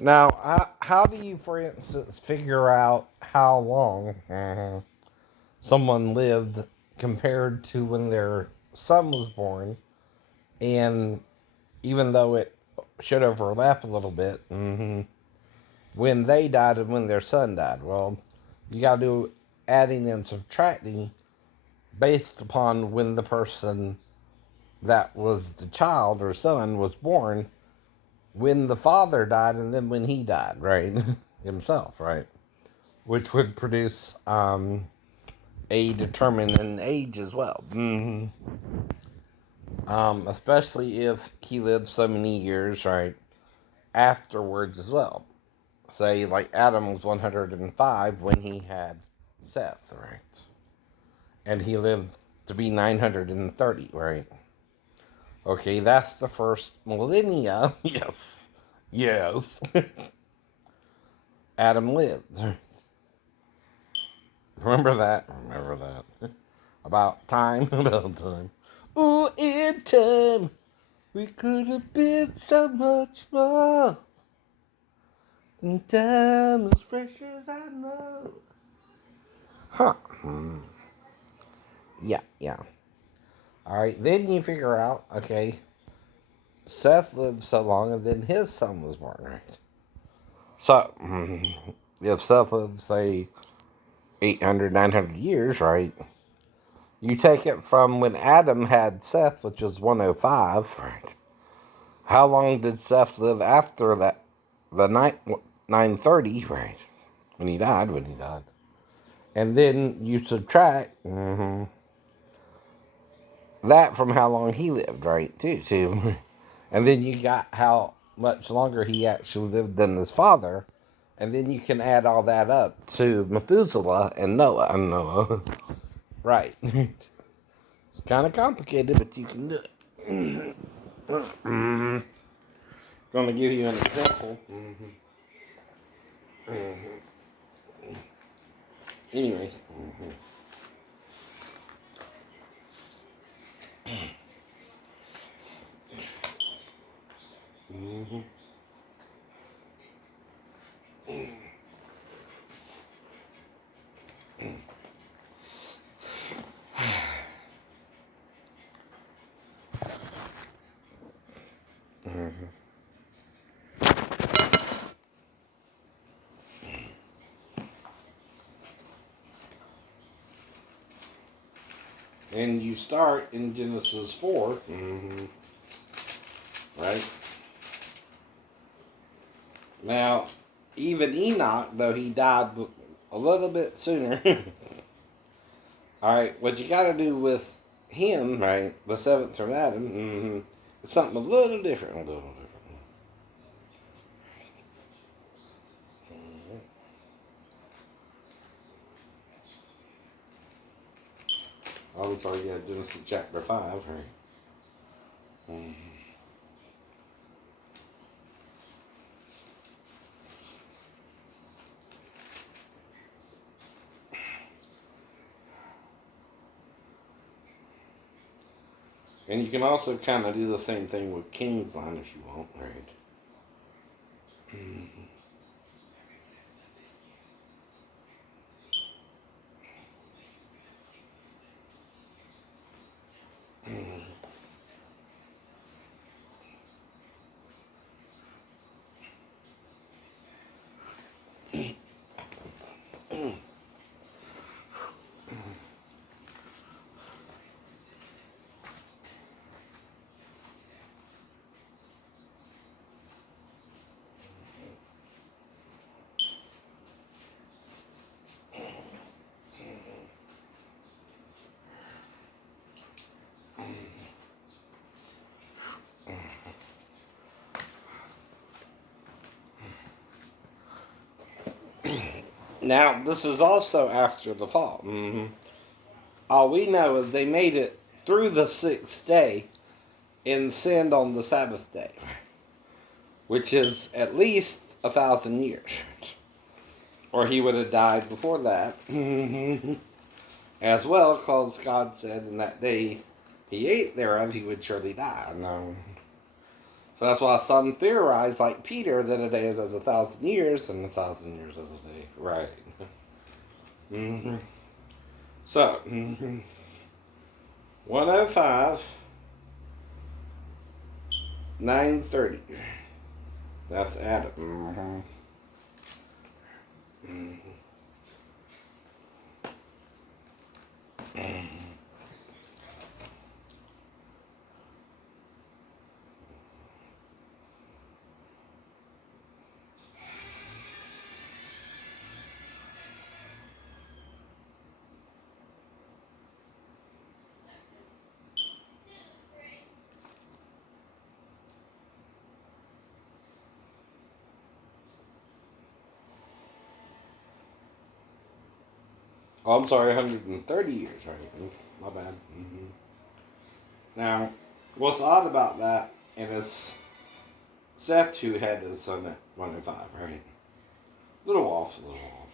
Now, how do you, for instance, figure out how long someone lived compared to when their son was born? And even though it should overlap a little bit, when they died and when their son died, well, you got to do adding and subtracting based upon when the person that was the child or son was born, when the father died, and then when he died, right? Himself, right? Which would produce a determined age as well. Especially if he lived so many years, right, afterwards as well. Say, like Adam was 105 when he had Seth, right? And he lived to be 930, right? Okay, that's the first millennia. Yes. Yes. Adam lived. Remember that? Remember that. About time. About time. Ooh, in time. We could have been so much more. And time is precious, I know. Huh. Yeah, yeah. Alright, then you figure out, okay, Seth lived so long and then his son was born, right? So, if Seth lived, say, 800, 900 years, right? You take it from when Adam had Seth, which was 105, right? How long did Seth live after that? The 930, right? When he died. And then you subtract that from how long he lived, right? Too. And then you got how much longer he actually lived than his father. And then you can add all that up to Methuselah and Noah. And Noah. Right. It's kind of complicated, but you can do it. Gonna give you an example. Anyways. And you start in Genesis 4, right? Now, even Enoch, though he died a little bit sooner, all right, what you got to do with him, right, the seventh from Adam, is something a little different, a little different. Oh, I'm sorry, yeah, Genesis chapter 5, right? And you can also kind of do the same thing with King's line if you want, right? Now, this is also after the fall. All we know is they made it through the sixth day and sinned on the Sabbath day, which is at least 1,000 years. Or he would have died before that. As well, because God said in that day he ate thereof, he would surely die. No. So that's why some theorize, like Peter, that a day is as 1,000 years, and 1,000 years as a day. Right. Mm-hmm. So, 105, 930. That's Adam. Oh, I'm sorry, 130 years, right? My bad. Now, what's odd about that, and it's Seth who had his son at 105, right? Little off, little off.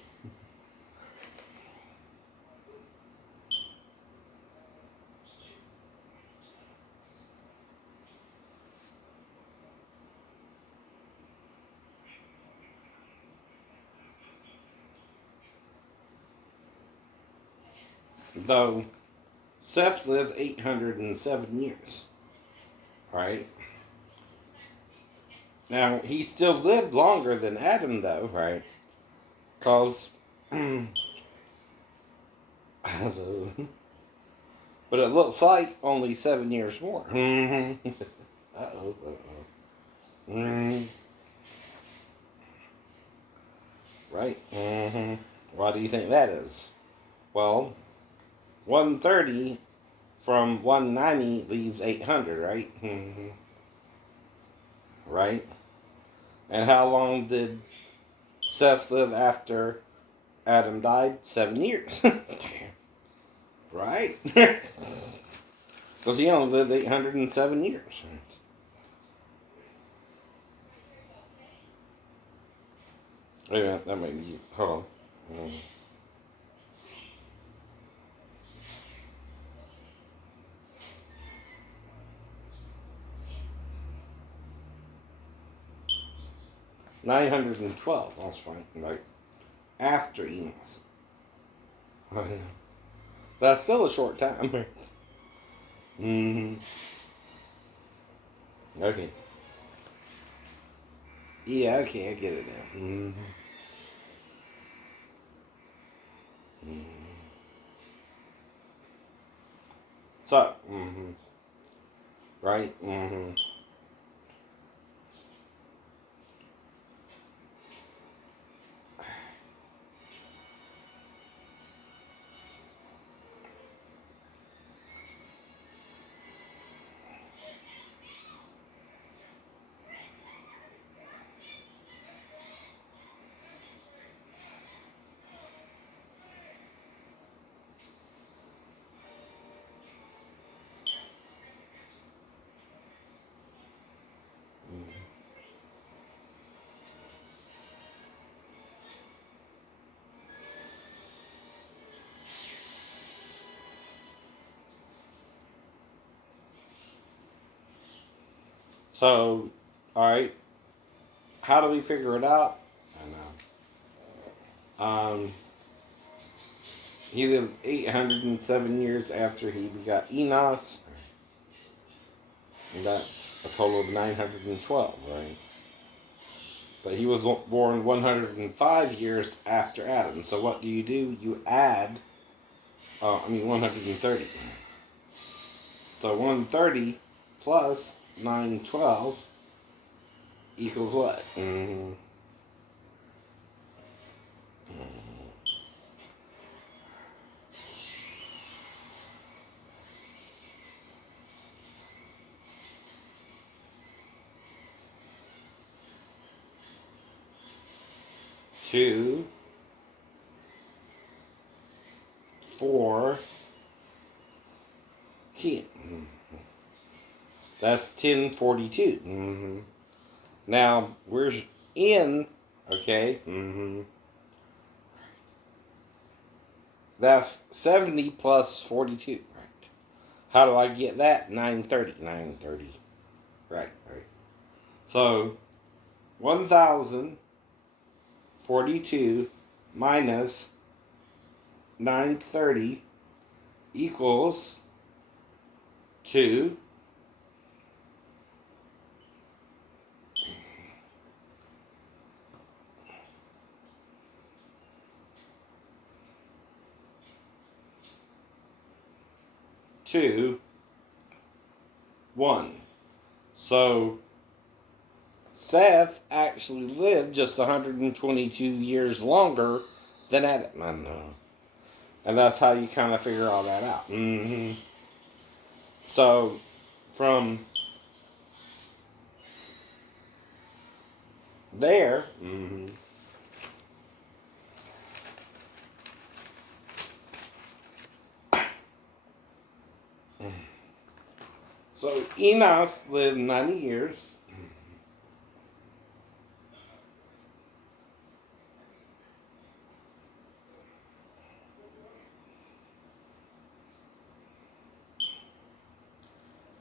Though Seth lived 807 years, right? Now, he still lived longer than Adam, though, right? Because, but it looks like only 7 years more. Uh-oh, uh-oh. Right? Why do you think that is? Well, 130 from 190 leaves 800, right? Right? And how long did Seth live after Adam died? 7 years. Right? Because he only lived 807 years. Wait a minute, that might be. Hold on. 912. That's fine. Right after Enos. That's still a short time. Mm-hmm. Okay. Yeah, okay, I get it now. Mm-hmm. So, right? 'Cause all right, how do we figure it out? I know. He lived 807 years after he begot Enos, and that's a total of 912, right? But he was born 105 years after Adam. So what do? You add, 130. So 130 plus 912 equals what? 2, 4, 10. That's 1042. Now, where's in? Okay. That's 70 plus 42. Right. How do I get that? 930. 930. Right, right. So 1042 minus 930 equals 2. Two, 1. So Seth actually lived just 122 years longer than Adam. I know. And that's how you kind of figure all that out. So from there, so Enos lived 90 years.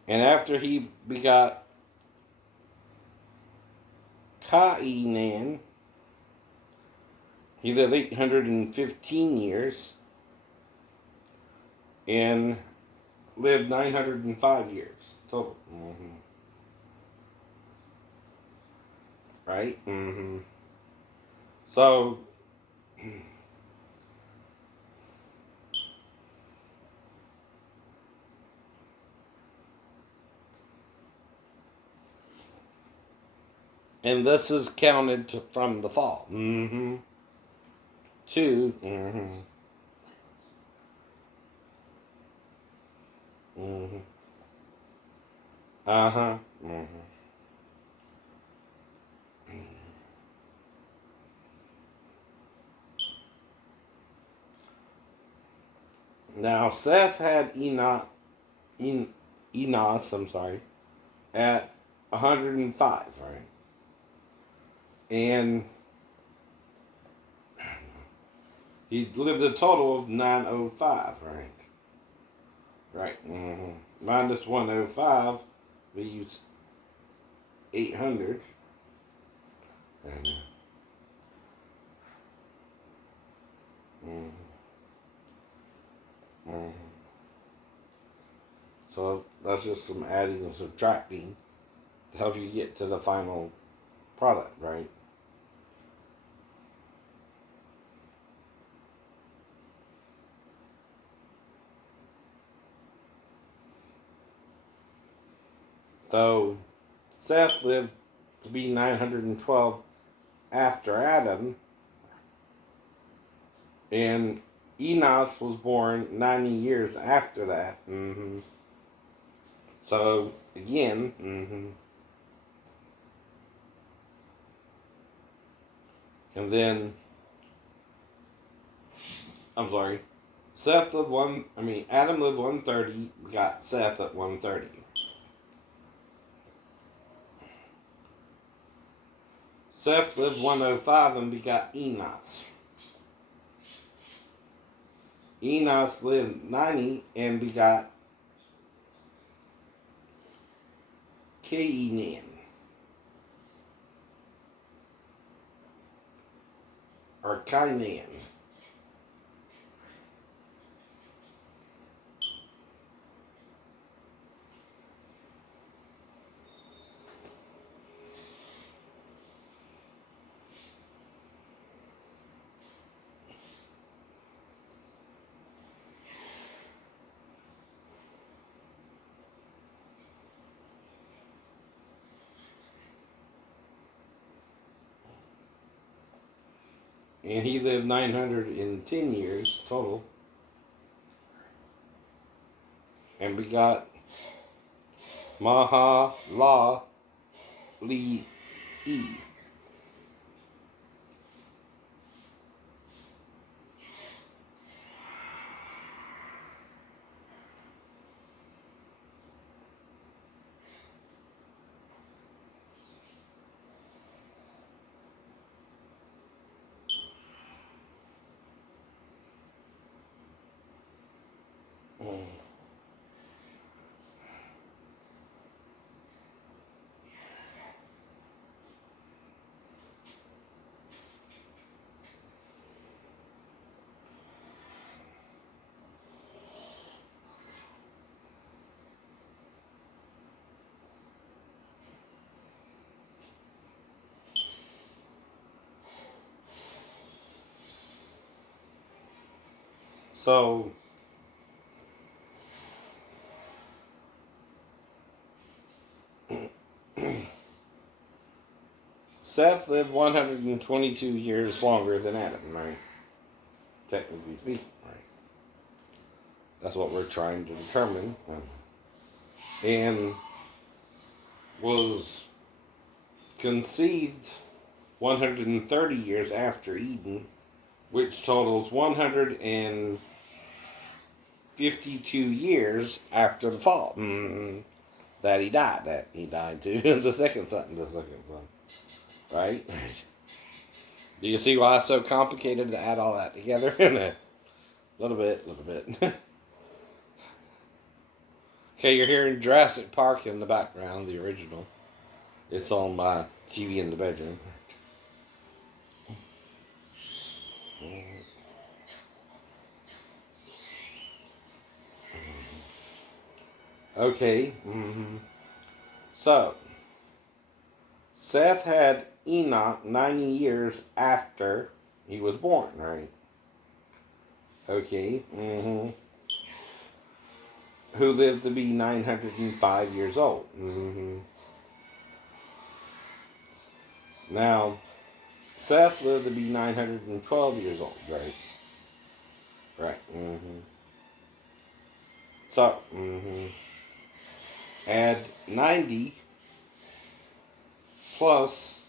And after he begot Cainan, he lived 815 years and lived 905 years total. Right? So, and this is counted from the fall. To. Uh huh. Now, Seth had Enos, I'm sorry, at 105, right? And he lived a total of 905, right? Right. Minus 105 leaves 800. And, mm, mm. So that's just some adding and subtracting to help you get to the final product, right? So Seth lived to be 912 after Adam, and Enos was born 90 years after that. So again, and then I'm sorry, Seth lived one. I mean, Adam lived 130. We got Seth at 130. Seth lived 105 and we got Enos. Enos lived 90 and we got Cainan or Kainan. And he lived 910 years total. And we got Maha La Li E. So Seth lived 122 years longer than Adam, right? Technically speaking, right? That's what we're trying to determine. And was conceived 130 years after Eden, which totals 152 years after the fall. That he died. That he died too. The second son. Right? Do you see why it's so complicated to add all that together? A little bit. Okay, you're hearing Jurassic Park in the background, the original. It's on my TV in the bedroom. Okay. So, Seth had Enoch 90 years after he was born, right? Okay. Who lived to be 905 years old. Now, Seth lived to be 912 years old, right? Right. So, add 90 plus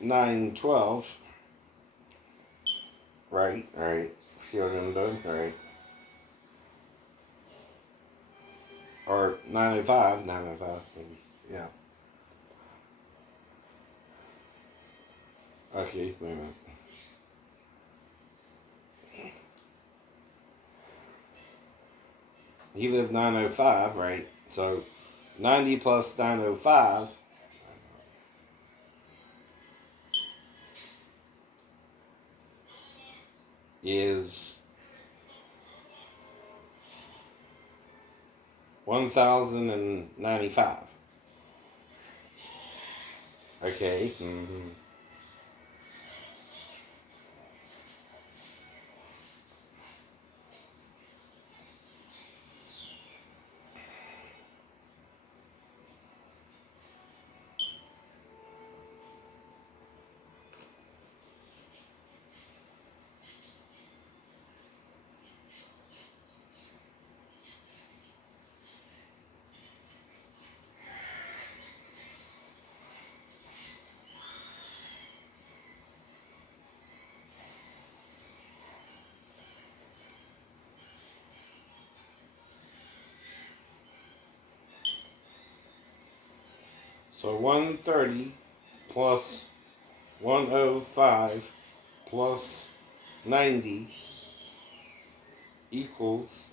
912, right. See what I'm doing? Right. Or 905, maybe. Yeah. Okay, wait a minute. He lived 905, right? So 90 plus 905 is 1095. Okay. 130 plus 105 plus 90 equals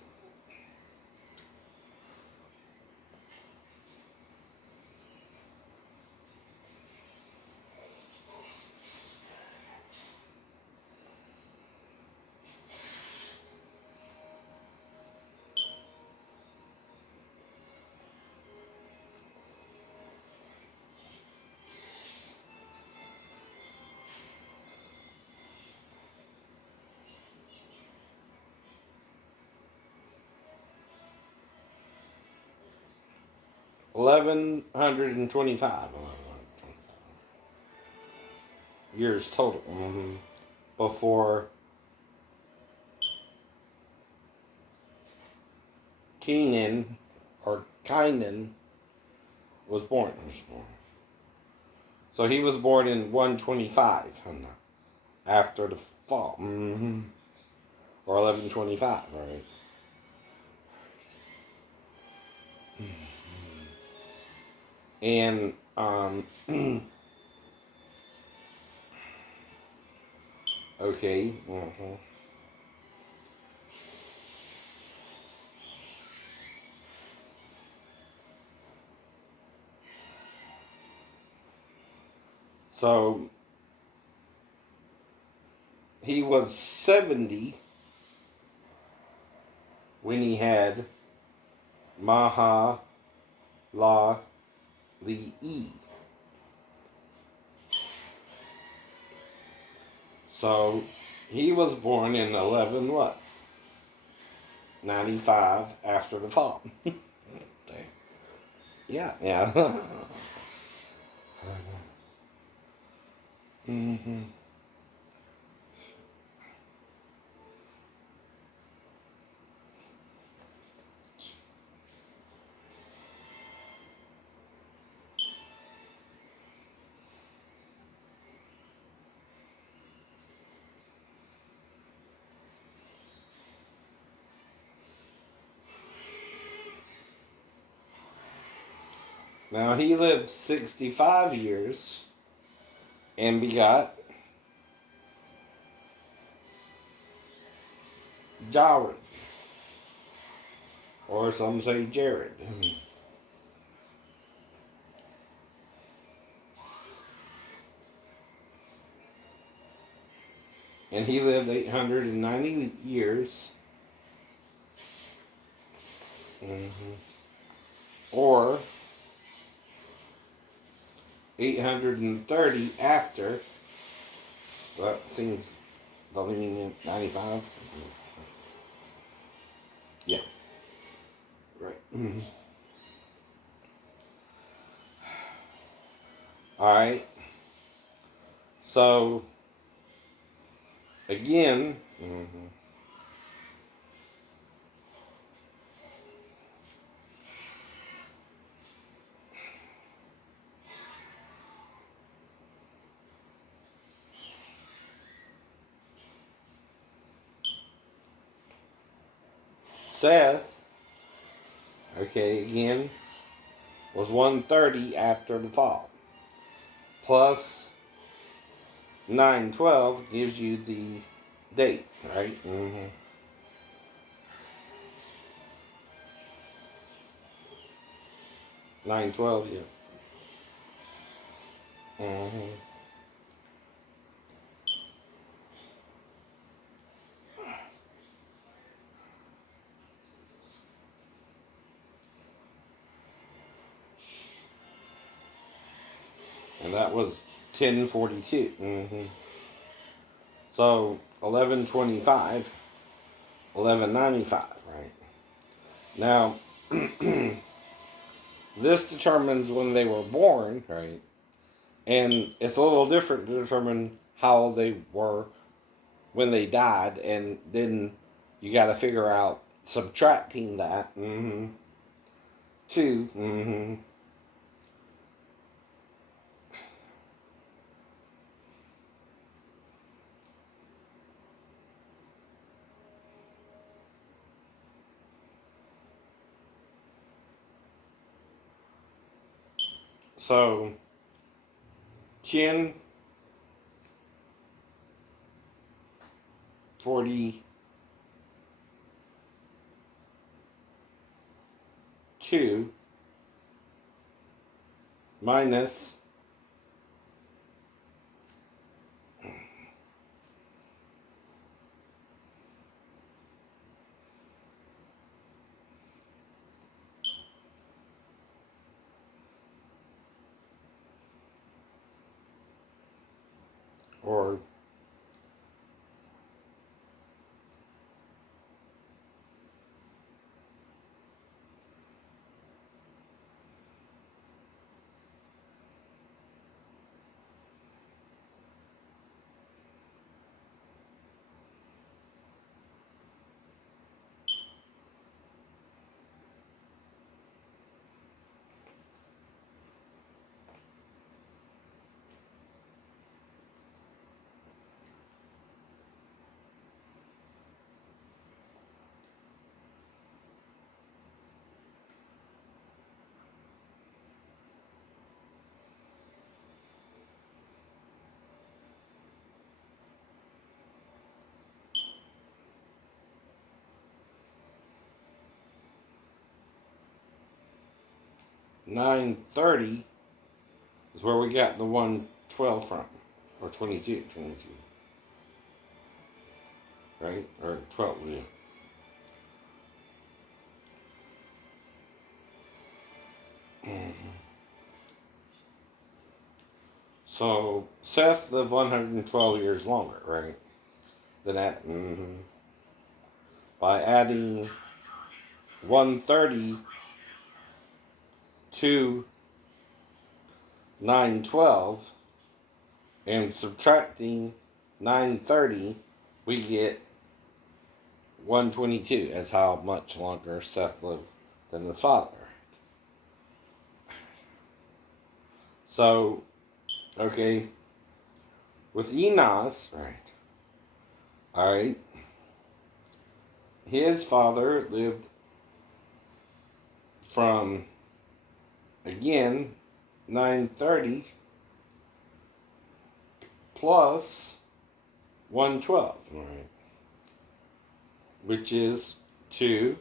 1125 years total. Before Kenan or Kynan was born. So he was born in 125 after the fall. Or 1125, right? And okay. So he was 70 when he had Maha La Li. So He was born in 11 what? 95 after the fall. Yeah, yeah. hmm Now he lived 65 years and begot Jared, or some say Jared. And he lived 890 years, or 830 after. That seems, don't you mean 95? Yeah, right. All right. So, again, Seth, okay, again, was 130 after the fall. Plus 912 gives you the date, right? 912, yeah. hmm And that was 1042. So 1125, 1195, right? Now, this determines when they were born, right? And it's a little different to determine how they were when they died, and then you got to figure out subtracting that too. So 10, 42 minus, or 930 is where we got the 112 from, or 22, 22, right? Or 12, yeah. So Seth lived 112 years longer, right? Then by adding 130 to 912 and subtracting 930, we get 122 as how much longer Seth lived than his father. So, okay, with Enos, right? All right, his father lived from, again, 930 plus 112, right? Which is 2,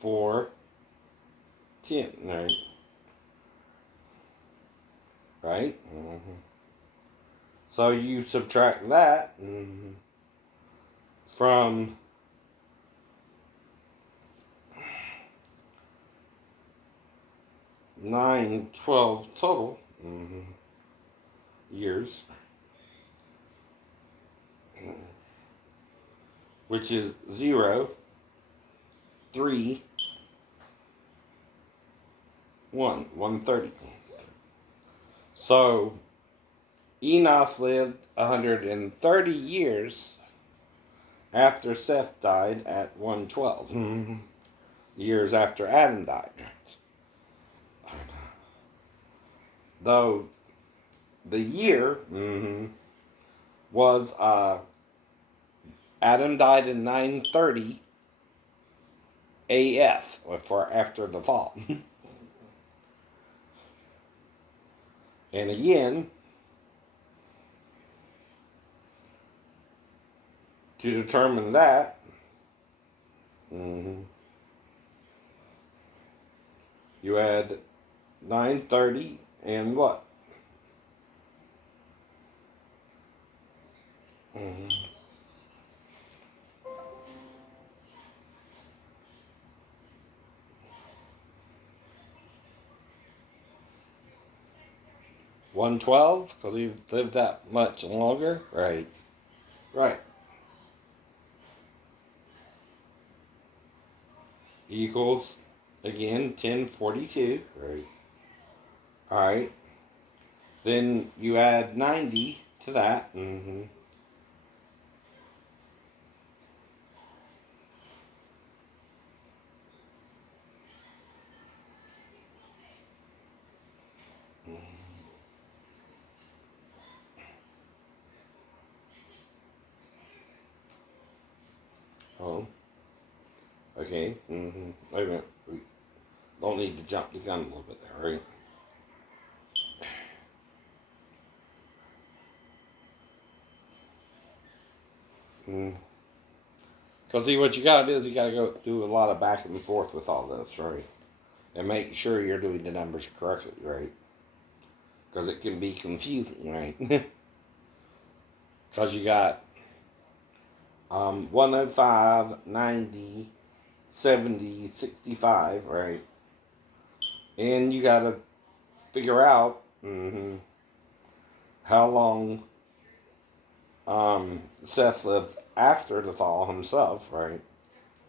4, 10, right? Right? So you subtract that from 9, 12 total years, which is 0, 3, 1, 130. So Enos lived 130 years after Seth died at 112. Years after Adam died. Though the year was Adam died in 930 AF, for after the fall. And again, to determine that, you add 930 and what? 112, because he lived that much longer? Right. Right. Equals, again, 1042. Right. Alright. Then you add 90 to that. Oh. Okay. Wait a minute. We don't need to jump the gun a little bit there, right? Because see, what you got to do is you got to go do a lot of back and forth with all this, right? And make sure you're doing the numbers correctly, right? Because it can be confusing, right? Because you got 105, 90, 70, 65, right? And you got to figure out how long Seth lived after the fall himself, right?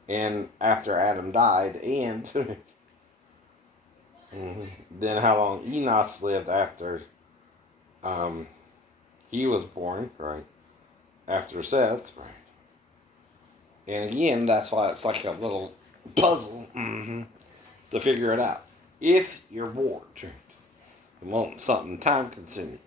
And after Adam died, and then how long Enos lived after he was born, right? After Seth, right? And again, that's why it's like a little puzzle to figure it out. If you're bored, right? You want something time consuming.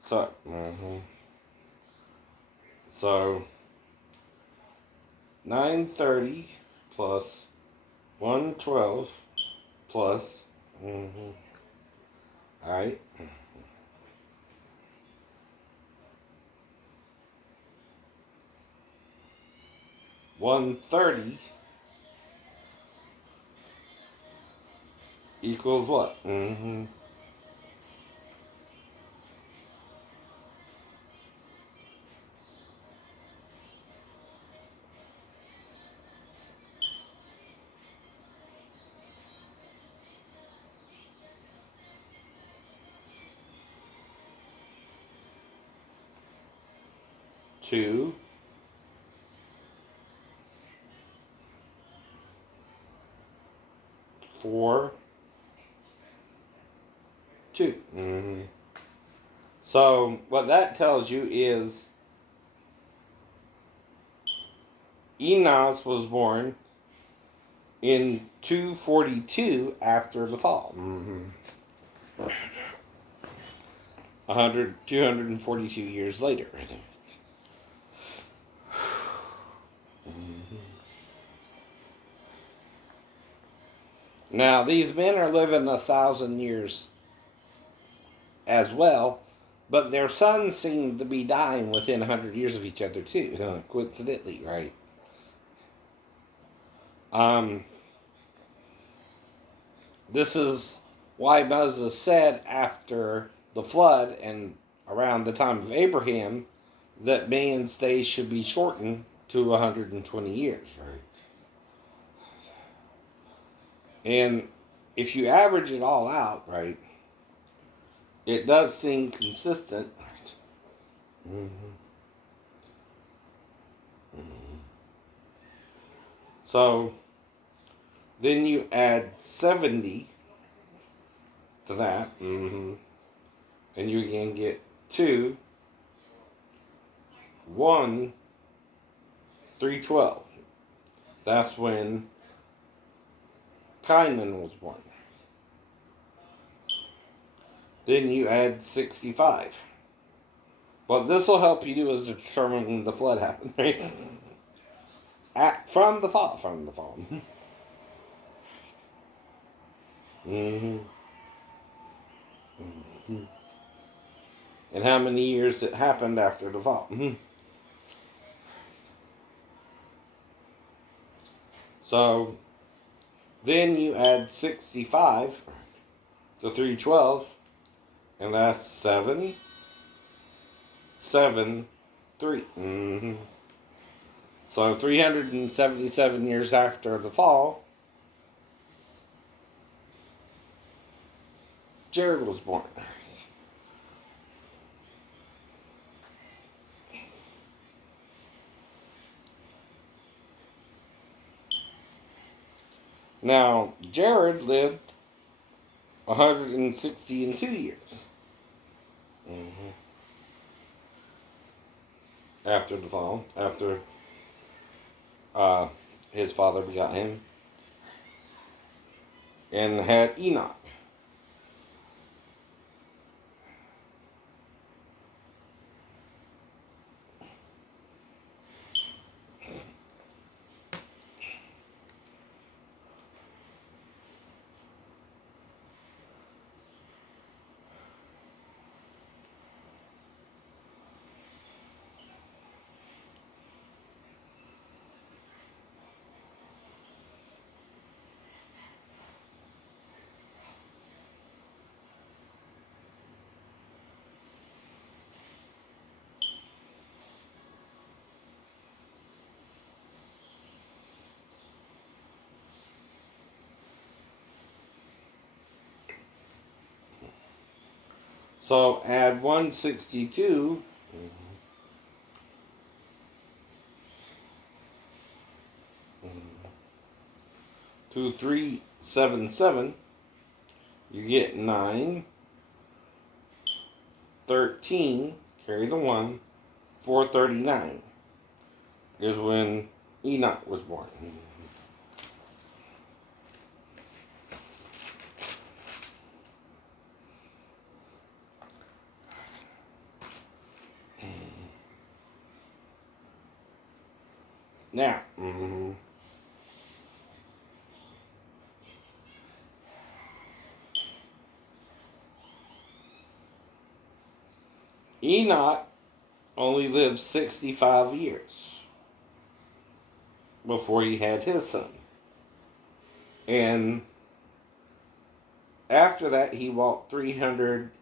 So, so 930 plus 112 plus, all right, 130 equals what? 2, 4, 2. Mm-hmm. So what that tells you is Enos was born in 242 after the fall. Mm-hmm. 242 years later. Mm-hmm. Now, these men are living 1,000 years as well, but their sons seem to be dying within 100 years of each other, too, coincidentally, right? Um, this is why Moses said after the flood and around the time of Abraham that man's days should be shortened to 120 years, right? And if you average it all out, right, it does seem consistent. Mm-hmm. Mm-hmm. So then you add 70 to that, mm-hmm, and you can get 2, 1, 312. That's when Kynan was born. Then you add 65. What this will help you do is determine when the flood happened, right? From the fall. Mm-hmm. Mm-hmm. And how many years it happened after the fall. Mm-hmm. So then you add 65 to 312, and that's 7, 7, 3. Mm-hmm. So 377 years after the fall, Jared was born. Now, Jared lived 162 years. Mm-hmm. After the fall, after uh, his father begot him, and had Enoch. So add 162 to 377, you get 9, 13, carry the 1, 439 is when Enoch was born. Now, Enoch only lived 65 years before he had his son. And after that, he walked 300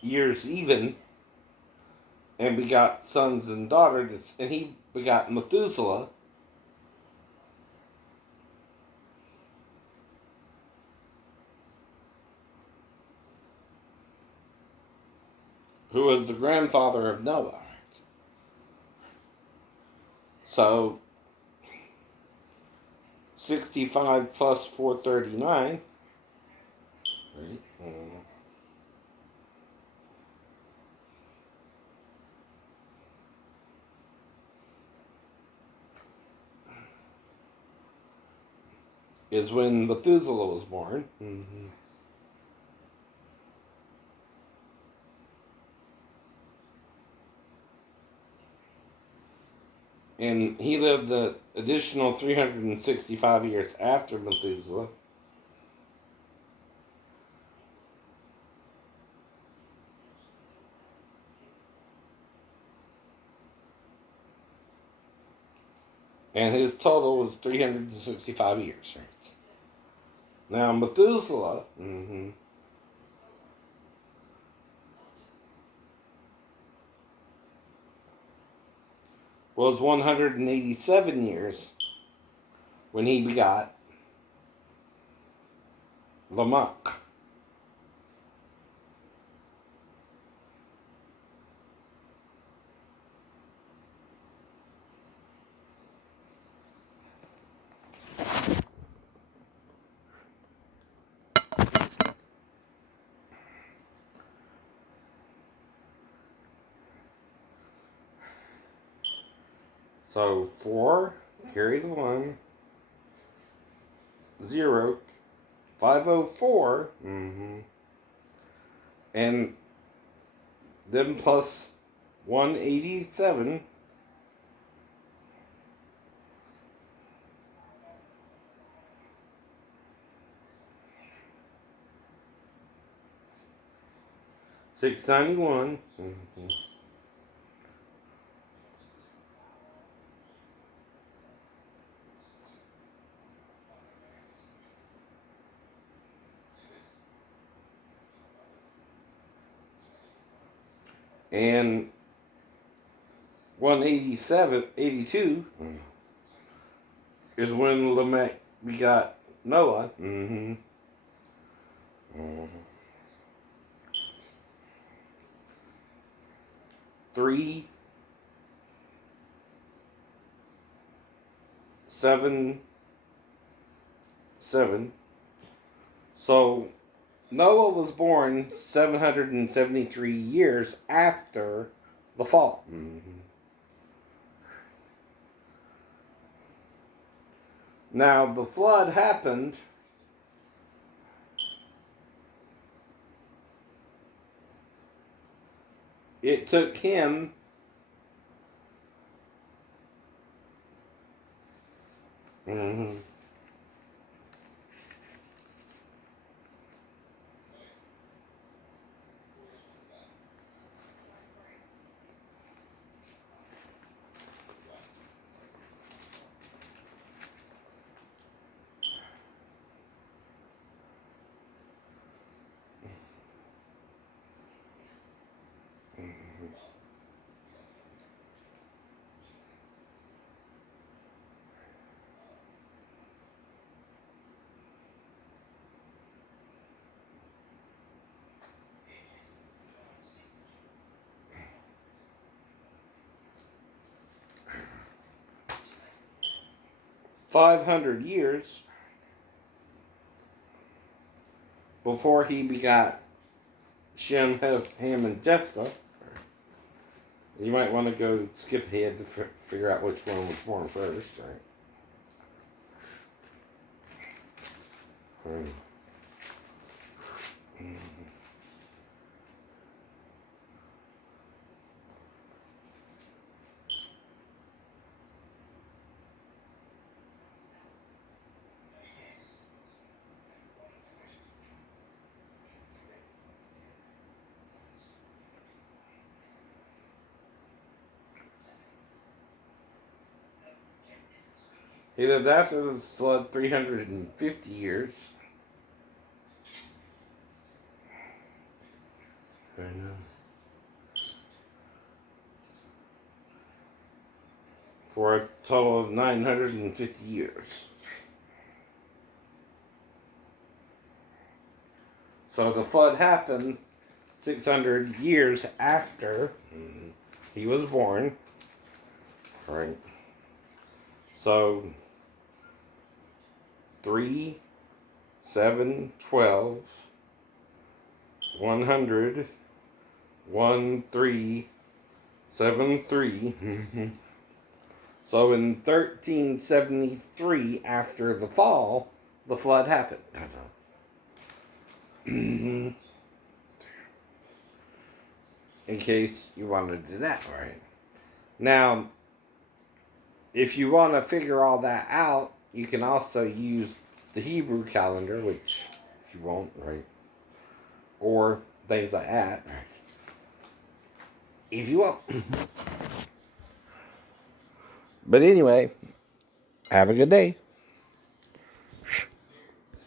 years even and begot sons and daughters. And he begot Methuselah. who was the grandfather of Noah. So 65 plus 439, right? Is when Methuselah was born. And he lived the additional 365 years after Methuselah. And his total was 365 years, right? Now, Methuselah was 187 years when he begot Lamech. So 4, carry the 1, 0, 504, and then plus 187, 691, and 187, 82 is when Lamech begot Noah. 3, 7, 7. So Noah was born 773 years after the fall. Now, the flood happened it took him 500 years before he begot Shem, Ham, and Jephthah. You might want to go skip ahead to figure out which one was born first, right? He lived after the flood 350 years. For a total of 950 years. So the flood happened 600 years after he was born. Right. So 3, 7, 12, 100, 1, 3, 7, 3. So in 1373, after the fall, the flood happened. In case you wanted to know that, right? Now, if you want to figure all that out, you can also use the Hebrew calendar, which you won't, right? Or things like that, right? If you want. But anyway, have a good day.